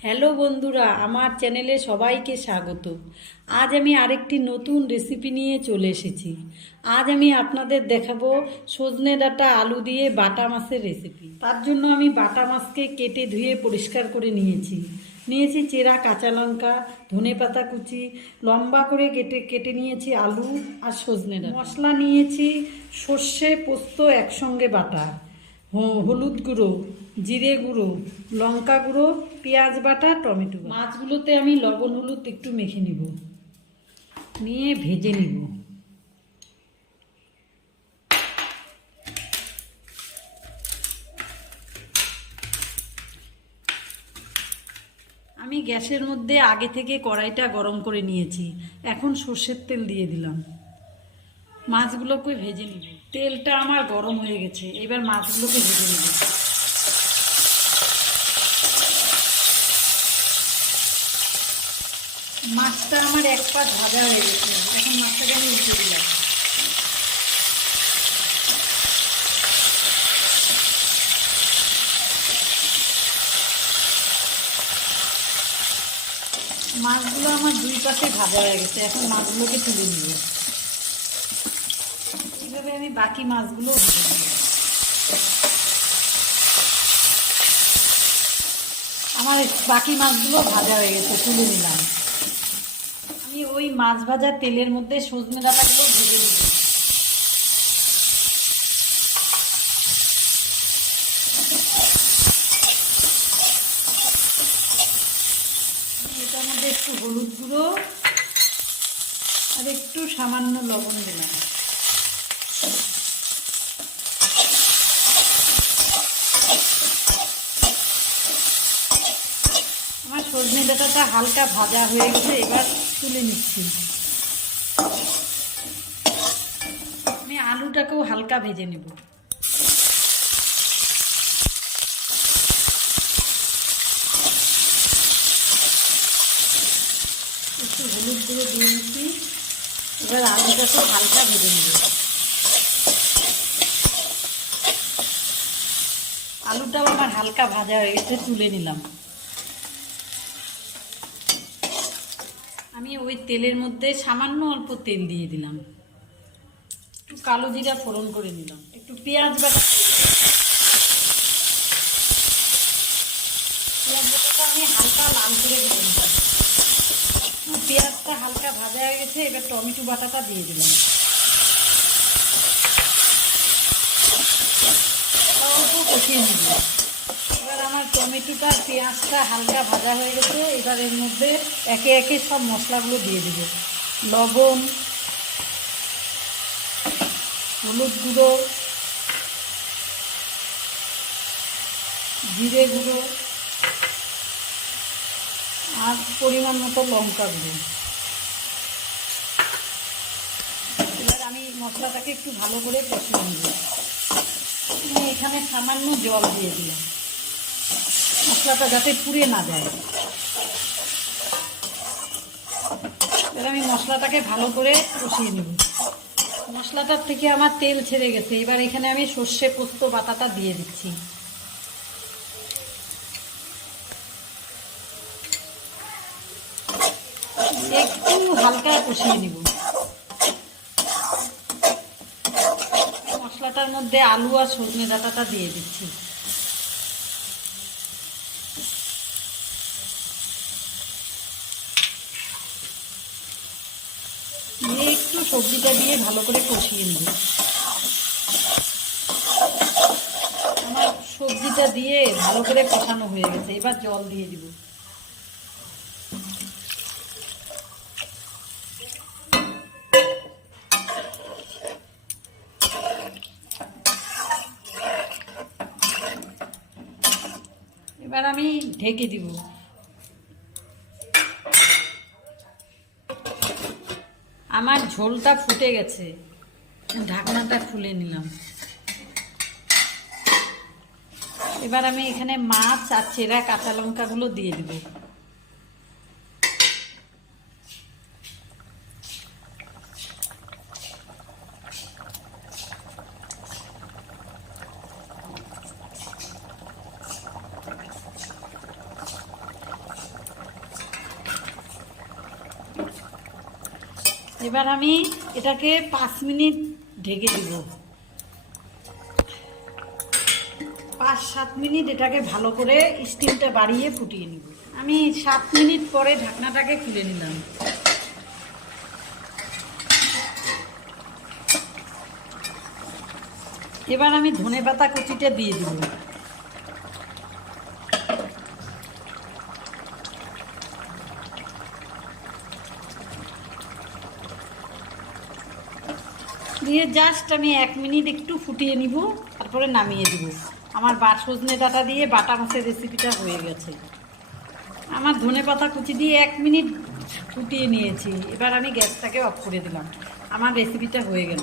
Hello বন্ধুরা, আমার চ্যানেলে সবাইকে স্বাগত। আজ আমি আরেকটি নতুন রেসিপি নিয়ে চলে এসেছি। আজ আমি আপনাদের দেখাবো সজনে ডাঁটা আলু দিয়ে বাটা মাছের রেসিপি। তার জন্য আমি বাটা মাছকে কেটে ধুয়ে পরিষ্কার করে নিয়েছি চেরা কাঁচা লঙ্কা, ধনেপাতা কুচি, লম্বা করে কেটে কেটে নিয়েছি আলু আর সজনে ডাঁটা। মশলা নিয়েছি সর্ষে পোস্ত একসঙ্গে বাটা, হলুদ গুঁড়ো, জিরে গুঁড়ো, লঙ্কা গুঁড়ো, পেঁয়াজ বাটা, টমেটো। মাছগুলোতে আমি লবণ হলুদ একটু মেখে নিয়ে ভেজে নিব। আমি গ্যাসের মধ্যে আগে থেকে কড়াইটা গরম করে নিয়েছি। এখন সর্ষের তেল দিয়ে দিলাম, মাছগুলোকে ভেজে নিব। তেলটা আমার গরম হয়ে গেছে, এবার মাছগুলোকে ভেজে নিব। মাছটা আমার এক পাশ ভাজা হয়ে গেছে, এখন মাছটাকে আমি উল্টে দিলাম। মাছগুলো আমার দুই পাশে ভাজা হয়ে গেছে, এখন মাছগুলোকে তুলে নিব। এইভাবে আমি বাকি মাছগুলো ভেজে নেব। আমার বাকি মাছগুলো ভাজা হয়ে গেছে, তুলে নিলাম। আমি ওই মাছ ভাজা তেলের মধ্যে সজনে ডাঁটাগুলো ভেজে নেব। এটার মধ্যে একটু হলুদ গুঁড়ো আর একটু সামান্য লবণ দিলাম। আমার সজনে ডাঁটাটা হালকা ভাজা হয়ে গেছে, এবার তুলে নিচ্ছি। আমি আলুটাকেও হালকা ভেজে নেব। একটু হলুদ গুঁড়ো দিয়ে নিচ্ছি, এবার আলুটাকেও হালকা ভেজে নেব। আলুটাও আমার হালকা ভাজা হয়ে গেছে, তুলে নিলাম। আমি ওই তেলের মধ্যে সামান্য অল্প তেল দিয়ে দিলাম, একটু কালো জিরা ফোড়ন করে নিলাম, একটু পেঁয়াজ বাটাটা আমি হালকা লাল করে ভেজে নিলাম। পেঁয়াজটা হালকা ভাজা হয়ে গেছে, এবার টমেটো বাটাটা দিয়ে দিলাম। অল্প কষিয়ে নিব। এবার আমার টমেটোটা পেঁয়াজটা হালকা ভাজা হয়ে গেছে, এবার এর মধ্যে একে একে সব মশলাগুলো দিয়ে দেব। লবণ, হলুদ গুঁড়ো, জিরে গুঁড়ো আর পরিমাণ মতো লঙ্কা গুঁড়ো। এবার আমি মশলাটাকে একটু ভালো করে কষিয়ে নেব। এখানে সামান্য জল দিয়ে দিলাম, মশলাটা যাতে পুড়ে না যায়। এবার আমি মশলাটাকে ভালো করে কষিয়ে নেব। মশলাটার থেকে আমার তেল ছেড়ে গেছে, এবার এখানে আমি সর্ষে পোস্ত বাটাটা দিয়ে দিচ্ছি। একটু হালকা কষিয়ে নিব। মশলাটার মধ্যে আলু আর সজনে ডাঁটাটা দিয়ে দিচ্ছি। একটু সবজিটা দিয়ে ভালো করে কষিয়ে নিব। আমার সবজিটা দিয়ে ভালো করে কষানো হয়ে গেছে, এবার জল দিয়ে দিব। এবার আমি ঢেকে দিব। আমার ঝোলটা ফুটে গেছে, ঢাকনাটা খুলে নিলাম। এবার আমি এখানে মাছ আর চেরা কাঁচা লঙ্কাগুলো দিয়ে দিব। এবার আমি এটাকে 5 মিনিট ঢেকে দিব। 5-7 মিনিট এটাকে ভালো করে স্টিমটা বাড়িয়ে ফুটিয়ে নিব। আমি 7 মিনিট পরে ঢাকনাটাকে খুলে নিলাম। এবার আমি ধনেপাতা কুচিটা দিয়ে দিব। দিয়ে জাস্ট আমি 1 মিনিট একটু ফুটিয়ে নিব, তারপরে নামিয়ে দিব। আমার সজনে ডাঁটা দিয়ে বাটা মাছের রেসিপিটা হয়ে গেছে। আমার ধনেপাতা কুচি দিয়ে 1 মিনিট ফুটিয়ে নিয়েছি। এবার আমি গ্যাসটাকে অফ করে দিলাম। আমার রেসিপিটা হয়ে গেল।